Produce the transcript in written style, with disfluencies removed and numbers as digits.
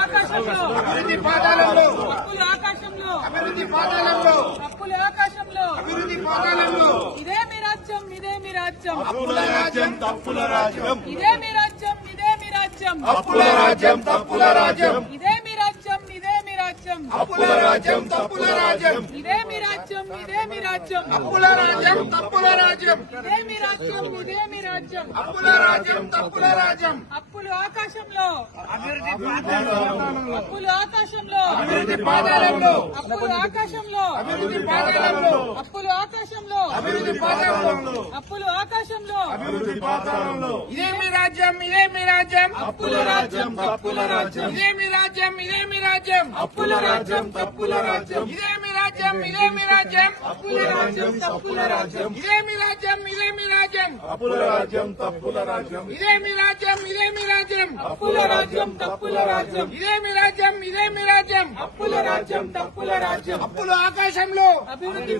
ఆకాశంలో అభివృద్ధి పాదాలలో అప్పులు ఆకాశంలో అభివృద్ధి పాదాలలో అప్పులు ఆకాశంలో అభివృద్ధి పాదాలలో ఇదే మీ రాజ్యం ఇదే మీ రాజ్యం అప్పుల రాజ్యం తప్పుల రాజ్యం ఇదే మీ రాజ్యం ఇదే మీ రాజ్యం అప్పుల రాజ్యం తప్పుల రాజ్యం ఇదే మీ రాజ్యం ఇదే మీ రాజ్యం అప్పుల రాజ్యం తప్పుల రాజ్యం ఇదే మీ రాజ్యం ఇదే మీ రాజ్యం అప్పుల రాజ్యం తప్పుల రాజ్యం ఇదే మీ రాజ్యం ఇదే మీ రాజ్యం అప్పుల రాజ్యం తప్పుల రాజ్యం అప్పులు ఆకాశంలో అభివృద్ధి పాదాలలో అప్పులు ఆకాశంలో అభివృద్ధి పాదాలలో అప్పులు ఆకాశంలో అభివృద్ధి పాదాలలో అప్పులు ఆకాశంలో అభివృద్ధి పాదాలలో అప్పులు ఆకాశంలో అభివృద్ధి పాదాలలో ఇదే మీ రాజ్యం ఇదే మీ రాజ్యం అప్పుల రాజ్యం తప్పుల రాజ్యం ఇదే మీ రాజ్యం ఇదే మీ రాజ్యం అప్పుల రాజ్యం తప్పుల రాజ్యం ఇదే మీ రాజ్యం ఇదే మీ రాజ్యం అప్పుల రాజ్యం తప్పుల రాజ్యం ఇదే మీ రాజ్యం ఇదే మీ రాజ్యం అప్పుల రాజ్యం తప్పుల రాజ్యం ఇదే మీ రాజ్యం ఇదే మీ రాజ్యం అప్పుల రాజ్యం తప్పుల రాజ్యం ఇదే మీ రాజ్యం ఇదే మీ రాజ్యం అప్పుల రాజ్యం తప్పుల రాజ్యం అప్పులు ఆకాశంలో అభివృద్ధి